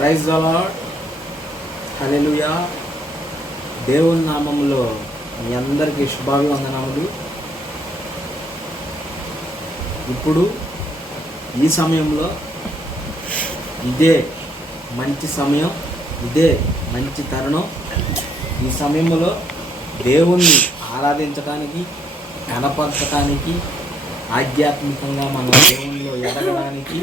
Praise the lord. హల్లెలూయా. దేవుని నామములో మీ అందరికీ శుభాభివందనములు. ఇప్పుడు ఈ సమయంలో ఇదే మంచి సమయం, ఇదే మంచి తరుణం. ఈ సమయంలో దేవుణ్ణి ఆరాధించడానికి, కనపరచడానికి, ఆధ్యాత్మికంగా మన దేవునిలో ఎదగడానికి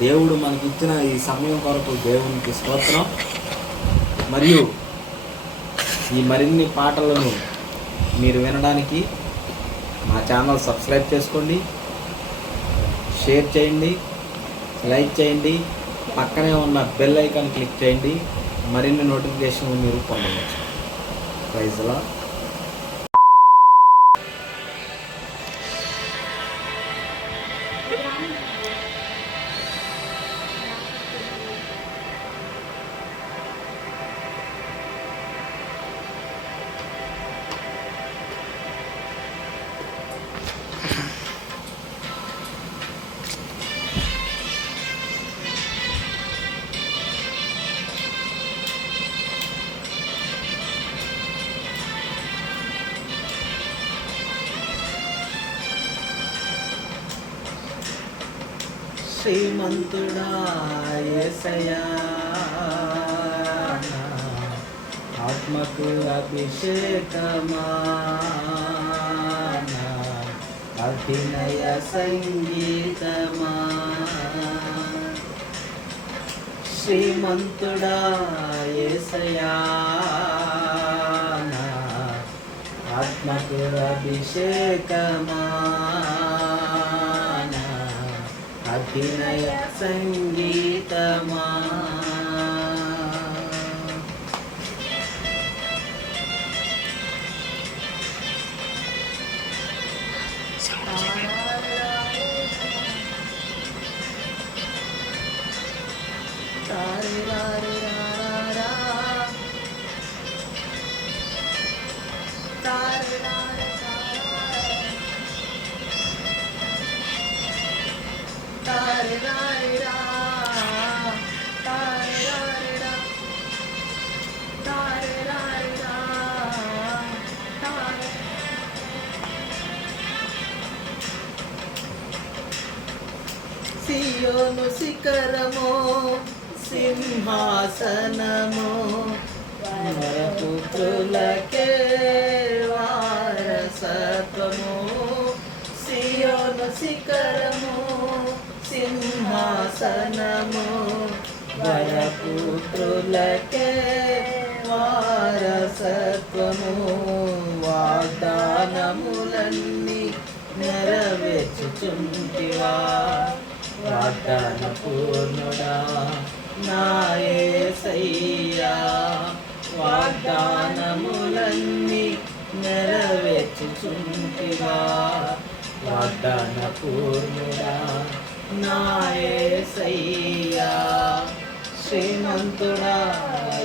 దేవుడు మనకిచ్చిన ఈ సమయం కొరకు దేవునికి స్తోత్రం. మరియు ఈ మరిన్ని పాటలను మీరు వినడానికి మా ఛానల్ సబ్స్క్రైబ్ చేసుకోండి, షేర్ చేయండి, లైక్ చేయండి, పక్కనే ఉన్న బెల్ ఐకాన్ క్లిక్ చేయండి. మరిన్ని నోటిఫికేషన్ మీరు పొందవచ్చు. Praise the Lord. శ్రీమంతుడా యేసయ్యా, ఆత్మకు అభిషేకమా, అభినయ సంగీతమా. శ్రీమంతుడా యేసయ్యా, ఆత్మకు అభిషేకమా, అభినయ సంగీతమా. సియోను శిఖరమో సింహాసనమో, నరపుత్రులకే వారసత్వము. సియోను శిఖరమో సింహాసనమో, వరపుత్రులకే వారసత్వము. వాగ్దానములన్నీ నెరవేర్చుచుంటివా, వాగ్దాన పూర్ణుడా నా యేసయ్యా. వాగ్దానములన్నీ నెరవేర్చుచుంటివా, వాగ్దాన పూర్ణుడా నా యేసయ్యా. శ్రీమంతుడా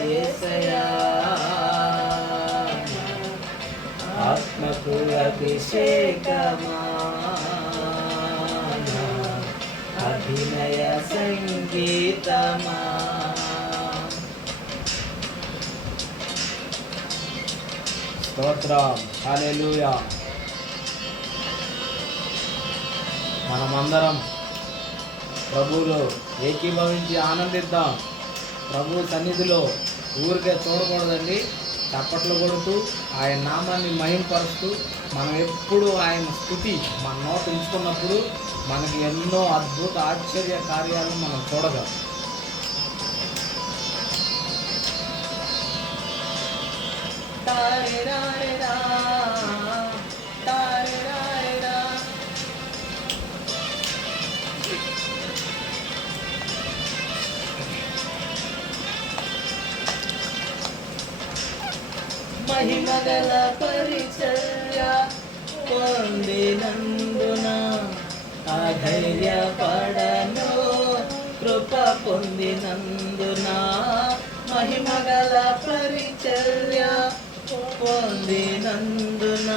యేసయ్యా, ఆత్మకు అభిషేకమా, అభినయ సంగీతమా. స్తోత్రం. హల్లెలూయా. మనమందరం ప్రభువులో ఏకీభవించి ఆనందిద్దాం. ప్రభు సన్నిధిలో ఊరికే చూడకూడదండి, చప్పట్లు కొడుతూ ఆయన నామాన్ని మహింపరుస్తూ మనం ఎప్పుడు ఆయన స్తుతి మన నోట ఉంచుకున్నప్పుడు మనకి ఎన్నో అద్భుత ఆశ్చర్య కార్యాలు మనం చూడగలం. మహిమగల పరిచర్య పొందినందున అధైర్యపడను, కృప పొందినందున. మహిమగల పరిచర్య పొందినందున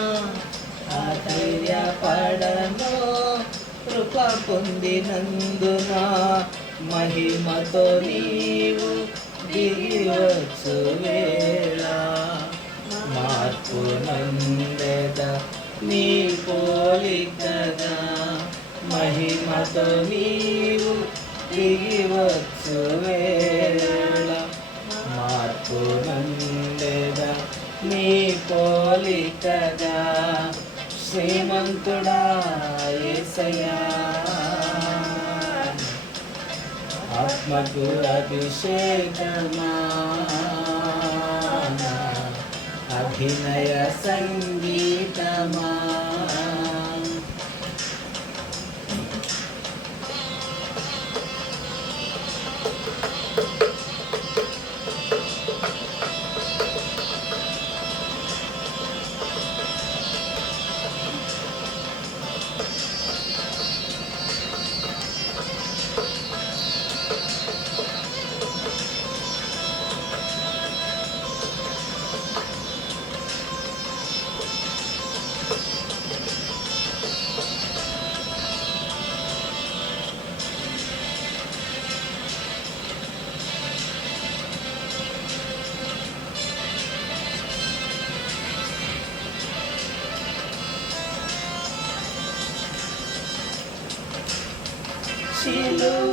అధైర్యపడను, కృప కృప పొందినందున మహిమతో నీవు దిగివచ్చు వేళ మార్పు నందెద నీ పోలికగా మహిమతో నీవు దిగివచ్చు వేళ మార్పు నందెద నీ పోలికగా శ్రీమంతుడా యేసయ్యా ఆత్మకు అభిషేకమా అభినయ సంగీతమా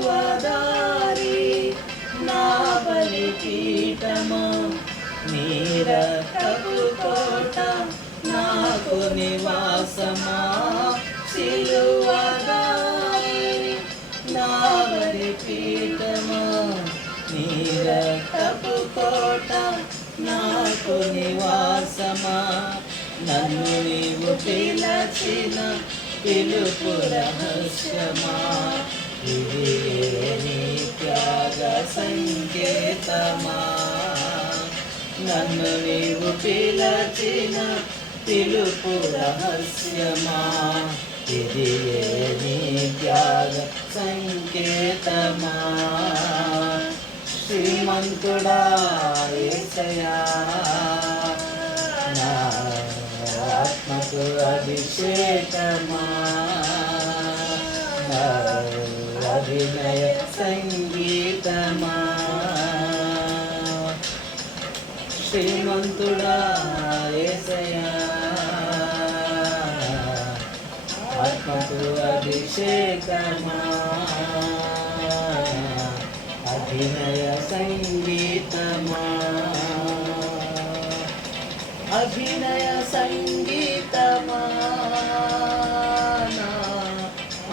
శిలువదారి నా బలిపీఠము నీ రక్తపు కోట నాకు నివాసమా శిలువదారి నా బలిపీఠము నీ రక్తపు కోట నాకు నివాసమా నన్ను నీవు పిలచిన పిలుపు రహస్యమా ఇది నీ త్యాగ సంకేతమా నన్ను నీవు పిలచిన పిలుపు రహస్యమా ఇది నీ త్యాగ సంకేతమా శ్రీమంతుడా యేసయ్యా నా ఆత్మకు అభిషేకమా అభినయ సంగీతమా శ్రీమంతుడా యేసయ్యా ఆత్మకు అభిషేకమా అభినయ సంగీతమా అభినయ సంగీతమా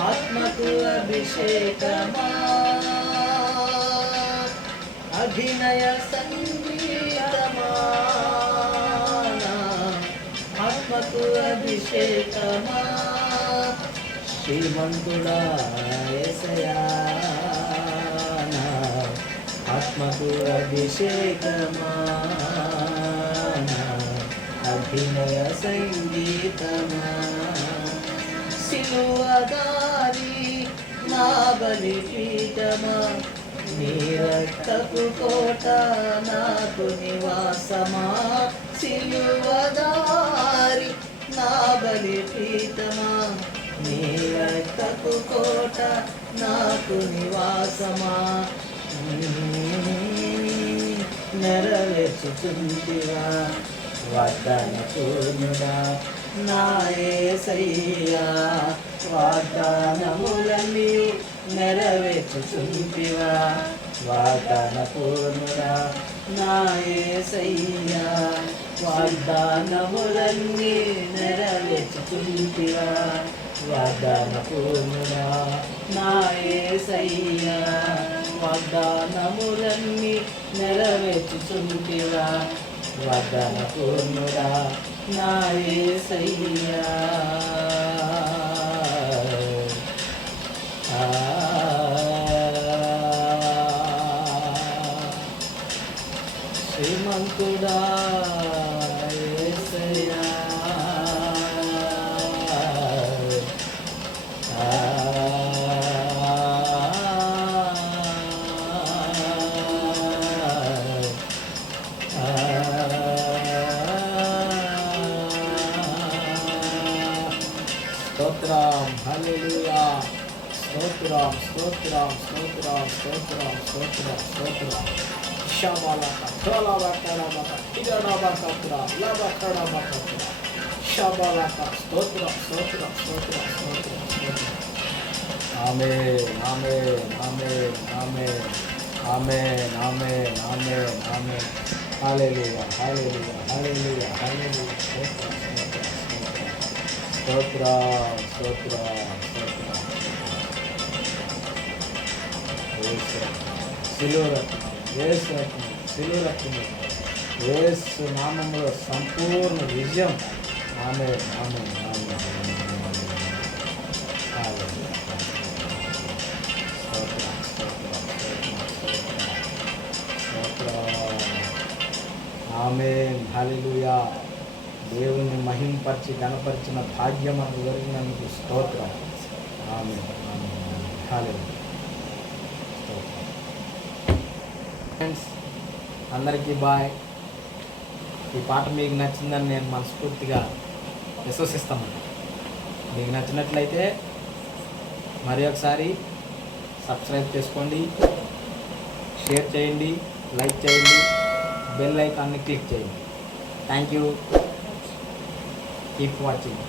ఆత్మకు అభిషేకమా అభినయ సంగీతమా ఆత్మకు అభిషేకమా శ్రీమంతుడా యేసయ్యా ఆత్మకు అభిషేకమా అభినయ సంగీతమా సిలువదారి నా బలిపీఠమా నీ రక్తపు కోట నాకు నివాసమా సిలువదారి నా బలిపీఠమా నీ రక్తపు కోట నాకు నివాసమా నెరవేర్చుచుంటివా వాగ్దాన పూర్ణుడా నా యేసయ్యా వాగ్దానములన్నీ నెరవేర్చుచుంటివా వాగ్దాన పూర్ణుడా నా యేసయ్యా వాగ్దానములన్నీ నెరవేర్చుచుంటివా వాగ్దాన పూర్ణుడా నా యేసయ్యా వాగ్దానములన్నీ నెరవేర్చుచుంటివా వాగ్దాన పూర్ణుడా నా యేసయ్యా శ్రీమంతుడా యేసయ్యా స్తోత్రం హల్లెలూయా స్తోత్రం స్తోత్రం స్తోత్రం స్తోత్రం స్తోత్రం స్తోత్రం షాబాలక తోలాబకరాబక టిగడాబకపుర లబకడాబకపుర షాబాలక స్తోత్రం స్తోత్రం స్తోత్రం స్తోత్రం స్తోత్రం. ఆమేన్ ఆమేన్ ఆమేన్ ఆమేన్ ఆమేన్ ఆమేన్ ఆమేన్ ఆమేన్. హల్లెలూయా హల్లెలూయా హల్లెలూయా హల్లెలూయా. స్తోత్రం స్తోత్రం స్తోత్రం స్తోత్రం. యేసు నామములో సంపూర్ణ విజయం. ఆమేన్ ఆమేన్ ఆమేన్. ఆమేన్ హల్లెలూయా. దేవుని మహింపరిచి గణపరిచిన భాగ్యం మనకు దొరికినందుకు స్తోత్రం. ఆమేన్ ఆమేన్ హల్లెలూయా. ఫ్రెండ్స్ అందరికీ బాయ్. ఈ పాట మీకు నచ్చిందని నేను మనస్ఫూర్తిగా విశ్వసిస్తాను. మీకు నచ్చినట్లయితే మరి ఒకసారి సబ్స్క్రైబ్ చేసుకోండి, షేర్ చేయండి, లైక్ చేయండి, బెల్ ఐకాన్ని క్లిక్ చేయండి. Thank you. Keep watching.